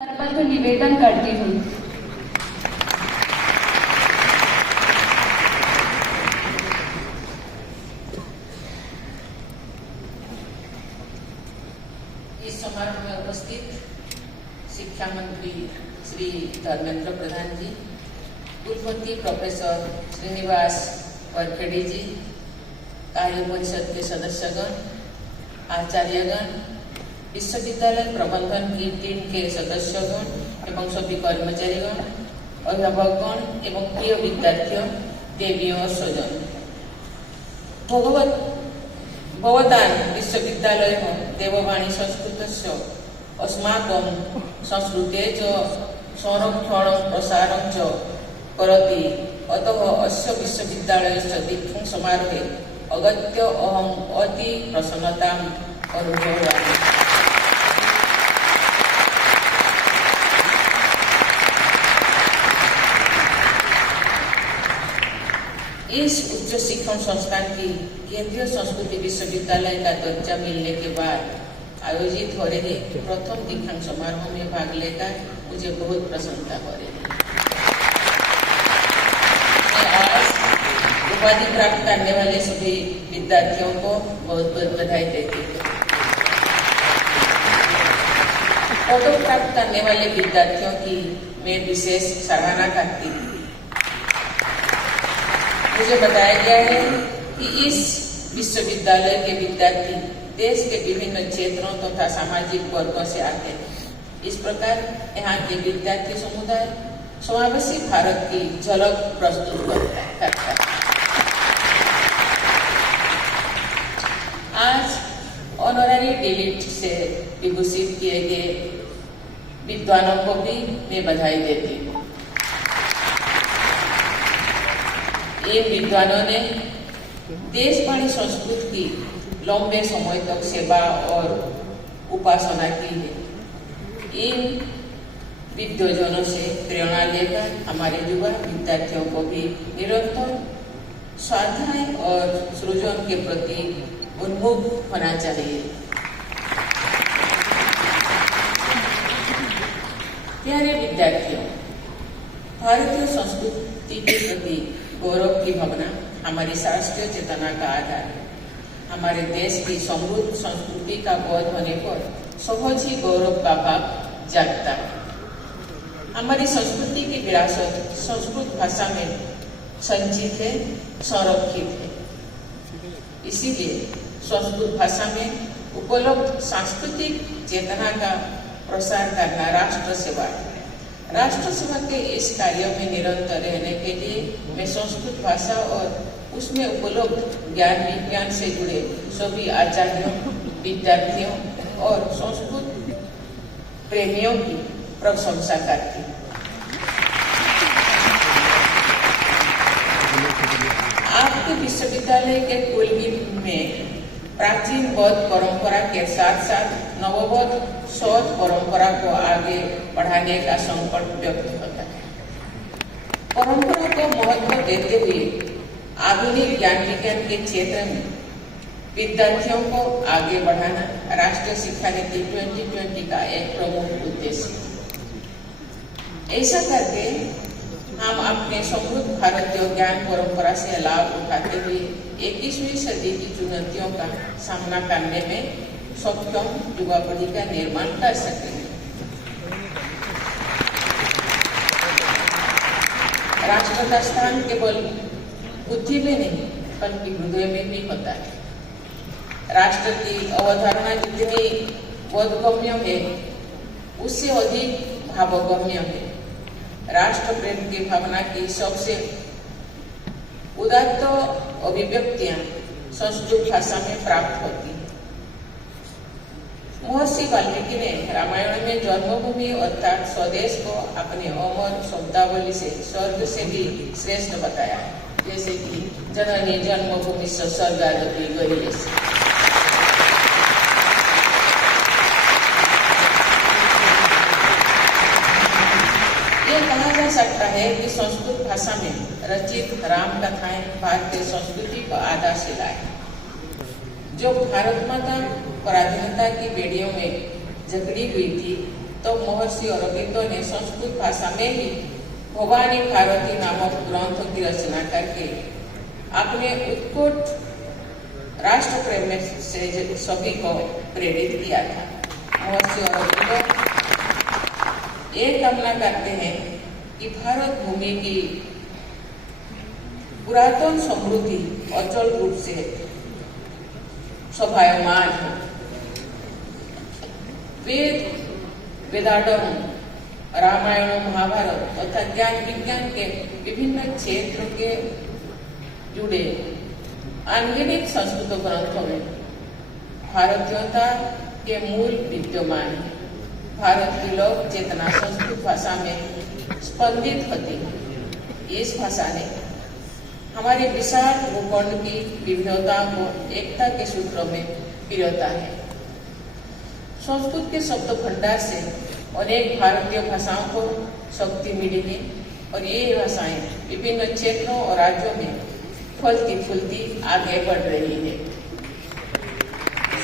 सर्वत्र निवेदन करती हूँ। इस समारोह में उपस्थित शिक्षा मंत्री श्री धर्मेंद्र प्रधान जी, कुलपति प्रोफेसर श्रीनिवास वरखेड़ी जी, कार्य परिषद के सदस्यगण, आचार्यगण, विश्वविद्यालय प्रबंधन की टीम के सदस्यगण एवं सभी कर्मचारीगण, अभिभावकगण एवं प्रिय विद्यार्थियों, देवियों और स्वजन, भगवतान विश्वविद्यालय देववाणी संस्कृतस्य अस्माकं संस्कृतेः संरक्षणं प्रसारं च करोति। अतः अस्य विश्वविद्यालयस्य दीक्षांत समारोहे अगत्य अहम् अति प्रसन्नताम् अनुभवामि। इस उच्च शिक्षण संस्थान की केंद्रीय संस्कृति विश्वविद्यालय का दर्जा मिलने के बाद आयोजित हो रहे प्रथम दीक्षांत समारोह में भाग लेकर मुझे बहुत प्रसन्नता हो रही है। मैं आज उपाधि प्राप्त करने वाले सभी विद्यार्थियों को बहुत बहुत बधाई देती हूँ। पदक प्राप्त करने वाले विद्यार्थियों की मैं विशेष सराहना करती हूँ। मुझे बताया गया है कि इस विश्वविद्यालय के विद्यार्थी देश के विभिन्न क्षेत्रों तथा सामाजिक वर्गों से आते हैं। इस प्रकार यहाँ के विद्यार्थी समुदाय समावेशी भारत की झलक प्रस्तुत करता है। आज ऑनररी डिलीट से विभूषित किए गए विद्वानों को भी मैं बधाई देती हूँ। इन विद्वानों ने देशवाणी संस्कृत की लंबे समय तक सेवा और उपासना की है। इन विद्वजनों से प्रेरणा लेकर हमारे युवा विद्यार्थियों को भी निरंतर स्वाध्याय और सृजन के प्रति उन्मुख होना चाहिए। प्यारे विद्यार्थियों, भारतीय संस्कृति के प्रति गौरव की भावना हमारी राष्ट्रीय चेतना का आधार है। हमारे देश की समृद्ध संस्कृति का बोध होने पर सहज ही गौरव का भाव जागता है। हमारी संस्कृति की विरासत संस्कृत भाषा में संचित है, संरक्षित है। इसीलिए संस्कृत भाषा में उपलब्ध सांस्कृतिक चेतना का प्रसार करना राष्ट्र सेवा है। राष्ट्र सेवा के इस कार्य में निरंतर रहने के लिए मैं संस्कृत भाषा और उसमें उपलब्ध ज्ञान विज्ञान से जुड़े सभी आचार्यों, विद्यार्थियों और संस्कृत प्रेमियों की प्रशंसा करती हूँ। आपके विश्वविद्यालय के कुलगीत में प्राचीन बौद्ध परंपरा के साथ साथ नवबौद्ध शौध परंपरा को आगे बढ़ाने का संकल्प व्यक्त होता है। परंपरा को महत्व देते हुए आधुनिक ज्ञान विज्ञान के क्षेत्र में विद्यार्थियों को आगे बढ़ाना राष्ट्रीय शिक्षा नीति 2020 का एक प्रमुख उद्देश्य है। ऐसा करके हम अपने समृद्ध भारतीय ज्ञान परंपरा से लाभ उठाते हुए 21वीं सदी की चुनौतियों का सामना करने में सक्षम युवा पीढ़ी का निर्माण कर सकेंगे। राष्ट्र का स्थान केवल बुद्धि में नहीं बल्कि हृदय में भी होता है। राष्ट्र की अवधारणा जितनी बोधगम्य है उससे अधिक भावगम्य है। राष्ट्र प्रेम की भावना की सबसे उदात्त अभिव्यक्तियां संस्कृत भाषा में प्राप्त होती हैं। महर्षि वाल्मीकि ने रामायण में जन्मभूमि अर्थात स्वदेश को अपने अमर शब्दावली से स्वर्ग से भी श्रेष्ठ बताया, जैसे कि जननी जन्मभूमि स्वर्गादपि गरीयसी। ये कहा जा सकता है कि संस्कृत भाषा में रचित राम कथाएं भारतीय संस्कृति को आधारशिला है। जो भारत माता पराधीनता की बेड़ियों में जकड़ी हुई थी, तो महर्षि अरबिंदो ने संस्कृत भाषा में ही भवानी भारती नामक ग्रंथों की रचना करके अपने उत्कट राष्ट्र प्रेम से सभी को प्रेरित किया था। महर्षि अरबिंदो ये कामना करते हैं कि भारत भूमि की पुरातन समृद्धि अचल रूप से शोभायमान है। वेदांतम, रामायण, महाभारत तथा ज्ञान विज्ञान के विभिन्न क्षेत्रों के जुड़े अनगिनत संस्कृत ग्रंथों में भारतीयता के मूल विद्यमान है। भारत की लोक चेतना संस्कृत भाषा में स्पंदित होती है। इस भाषा ने हमारे विशाल भूखंड की विविधताओं को एकता के सूत्रों में पिरोता है। संस्कृत के शब्द भंडार से अनेक भारतीय भाषाओं को शक्ति मिली है और ये भाषाएं विभिन्न क्षेत्रों और राज्यों में फलती फूलती आगे बढ़ रही है।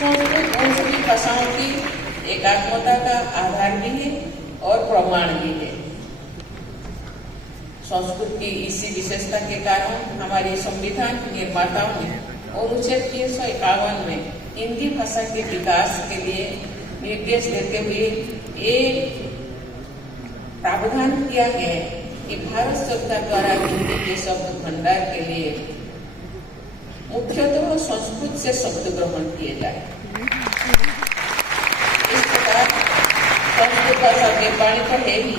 संस्कृत उन सभी भाषाओं की एकात्मता का आधार भी है और प्रमाण भी है। संस्कृत की इसी विशेषता के कारण हमारे संविधान निर्माताओं ने अनुच्छेद 351 में हिंदी भाषा के विकास के लिए निर्देश देते हुए ये प्रावधान किया है कि भारत सरकार द्वारा हिंदी के शब्द भंडार के लिए मुख्यतः संस्कृत से शब्द ग्रहण किए जाए। इस प्रकार संस्कृत भाषा के वाणी तो है ही,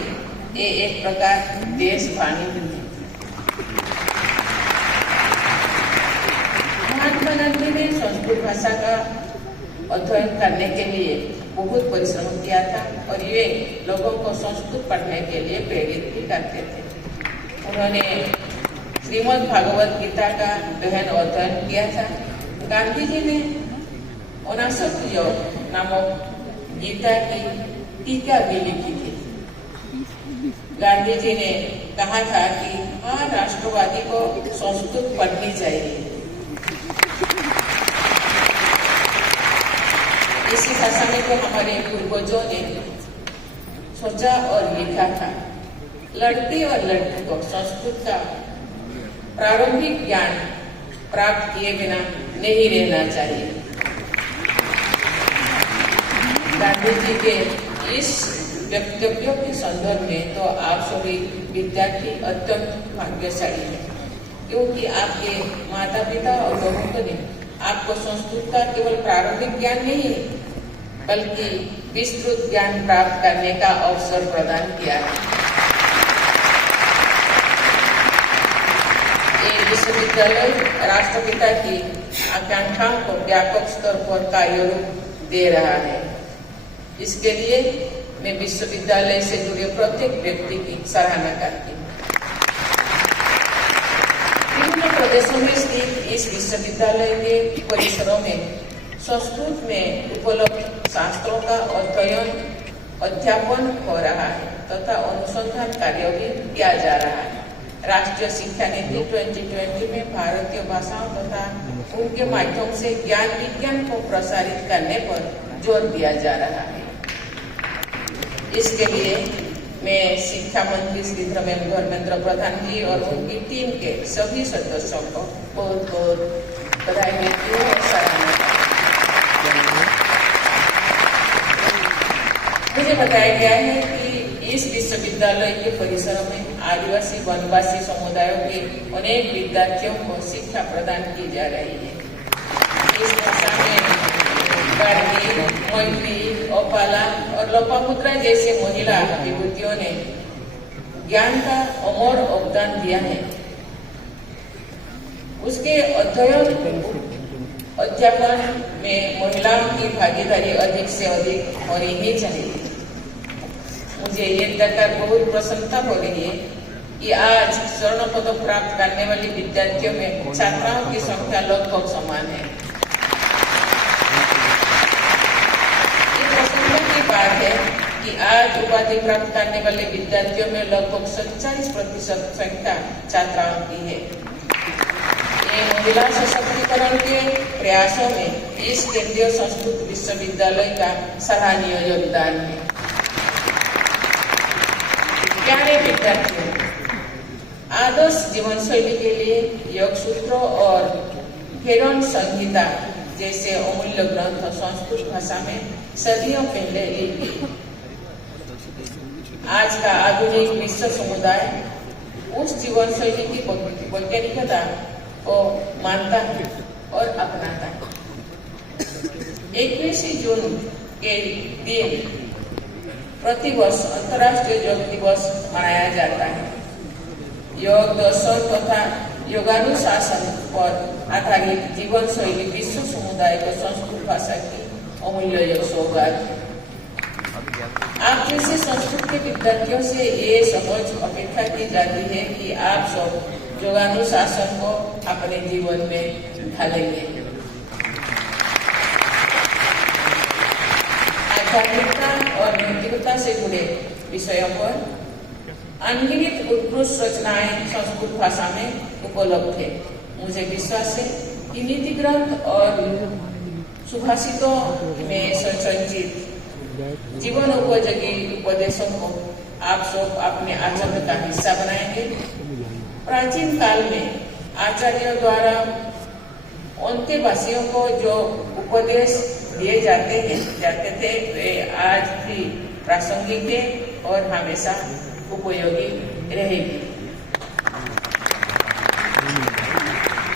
ये एक प्रकार देशवाणी भी है। महात्मा गांधी ने संस्कृत भाषा का अध्ययन करने के लिए बहुत परिश्रम किया था और ये लोगों को संस्कृत पढ़ने के लिए प्रेरित भी करते थे। उन्होंने श्रीमद् भागवत गीता का गहन अध्ययन किया था। गांधी जी ने 59 योग नामक गीता की टीका भी लिखी थी। गांधी जी ने कहा था कि हर राष्ट्रवादी को संस्कृत पढ़नी चाहिए। इसी भाषा में तो हमारे पूर्वजों ने सोचा और लिखा था। लड़के और लड़की को संस्कृत का प्रारंभिक ज्ञान प्राप्त किए बिना नहीं रहना चाहिए। गांधी जी के इस वक्तव्यों के संदर्भ में तो आप सभी विद्यार्थी अत्यंत भाग्यशाली हैं, क्योंकि आपके माता पिता और लोगों ने आपको संस्कृत का केवल प्रारंभिक ज्ञान नहीं बल्कि विस्तृत ज्ञान प्राप्त करने का अवसर प्रदान किया है। ये विश्वविद्यालय राष्ट्रपिता की आकांक्षाओं को व्यापक स्तर पर कार्यरूप दे रहा है। इसके लिए मैं विश्वविद्यालय से जुड़े प्रत्येक व्यक्ति की सराहना करती हूँ। विभिन्न प्रदेशों में स्थित इस विश्वविद्यालय के परिसरों में संस्कृत में उपलब्ध शास्त्रों का अध्यापन हो रहा है तथा अनुसंधान कार्य भी किया जा रहा है। राष्ट्रीय शिक्षा नीति 2020 में भारतीय भाषाओं तथा उनके माध्यम से ज्ञान विज्ञान को प्रसारित करने पर जोर दिया जा रहा है। इसके लिए मैं शिक्षा मंत्री श्री धर्मेंद्र प्रधान जी और उनकी टीम के सभी सदस्यों को बहुत बहुत बधाई देती हूँ और सराहना करती हूँ। मुझे बताया गया है कि इस विश्वविद्यालय के परिसरों में आदिवासी वनवासी समुदायों के अनेक विद्यार्थियों को शिक्षा प्रदान की जा रही है। इस भाषा में गार्गी, मैत्री, ओपाला और लोपामुद्रा जैसे महिला विभूतियों ने ज्ञान का अमर योगदान दिया है। उसके अध्यापन में महिलाओं की भागीदारी अधिक से अधिक होनी ही चाहिए। मुझे ये देखकर बहुत प्रसन्नता हो रही है कि आज स्वर्ण पदक प्राप्त करने वाली विद्यार्थियों में छात्राओं की संख्या लगभग समान है। बात है कि आज उपाधि प्राप्त करने वाले विद्यार्थियों में लगभग 47% संख्या छात्राओं की है। ये महिला सशक्तिकरण के प्रयासों में इस केंद्रीय संस्कृत विश्वविद्यालय का सराहनीय योगदान है। विद्यार्थियों, आदर्श जीवन शैली के लिए योग सूत्रों और घेरन संहिता जैसे अमूल्य ग्रंथ संस्कृत भाषा में सदियों पहले लिखी। आज का आधुनिक विश्व समुदाय उस जीवन शैली की वैज्ञानिकता को मानता है और अपनाता है। 21 जून के दिन प्रतिवर्ष अंतर्राष्ट्रीय योग दिवस मनाया जाता है। योग दर्शन तथा योगानुशासन पर आधारित जीवन शैली विश्व समुदाय को संस्कृत भाषा की अमूल्य सौगात है। आप जैसे संस्कृत के विद्यार्थियों से ये समझ अपेक्षा की जाती है कि आप सब योगानुशासन को अपने जीवन में ढालेंगे। आध्यात्मिकता और नैतिकता से जुड़े विषयों पर अनगिनत उत्कृष्ट रचनाएं संस्कृत भाषा में उपलब्ध है। मुझे विश्वास है कि नीति ग्रंथ और सुभाषितों में संचित जीवन उपयोगी उपदेशों को आप सब अपने आचरण का हिस्सा बनाएंगे। प्राचीन काल में आचार्यों द्वारा अंत्यवासियों को जो उपदेश दिए जाते थे वे आज भी प्रासंगिक है और हमेशा उपयोगी रहेगी।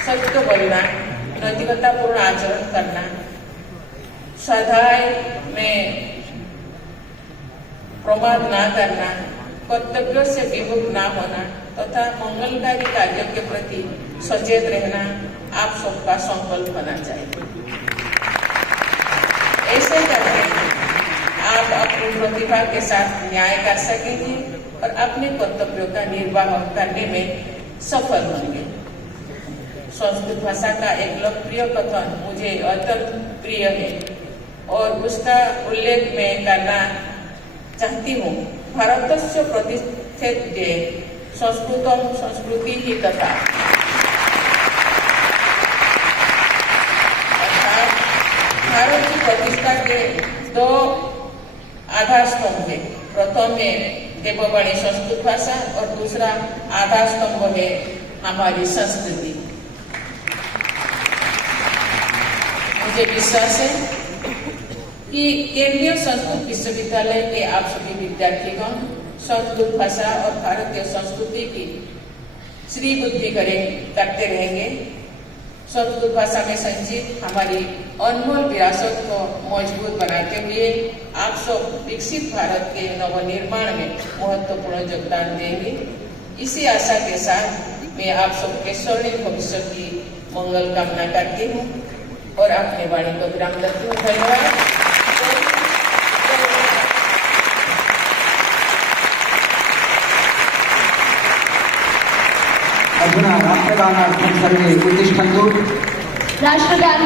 सत्य बोलना, नैतिकतापूर्ण आचरण करना, स्वाध्याय में प्रमाद न करना, कर्तव्यों से विमुख न होना तथा मंगलकारी कार्यों के प्रति सचेत रहना आप सबका संकल्प होना चाहिए। ऐसे करके आप अपनी प्रतिभा के साथ न्याय कर सकेंगे और अपने कर्तव्यों का निर्वाह करने में सफल होंगे। संस्कृत भाषा का एक लोकप्रिय कथन मुझे अत्यंत प्रिय है और उसका उल्लेख मैं करना चाहती हूँ। भारतस्य प्रतिष्ठित संस्कृतम संस्कृति ही कथा, अर्थात भारत की प्रतिष्ठा के दो आधार स्तंभ है। प्रथम है देववाणी संस्कृत भाषा और दूसरा आधार स्तंभ है हमारी संस्कृति। मुझे विश्वास है कि केंद्रीय संस्कृत विश्वविद्यालय के आप सभी विद्यार्थीगण संस्कृत भाषा और भारतीय संस्कृति की श्री बुद्धि करते रहेंगे। संस्कृत भाषा में संचित हमारी अनमोल विरासत को मजबूत बनाते हुए आप सब विकसित भारत के नवनिर्माण में महत्वपूर्ण योगदान देंगे। इसी आशा के साथ मैं आप सबके स्वर्णिम भविष्य की मंगल कामना करती हूँ और अपने वाणी को विराम देती हूँ। धन्यवाद। अधुना राष्ट्रगानार्थं सर्वे उत्तिष्ठन्तु। राष्ट्रगान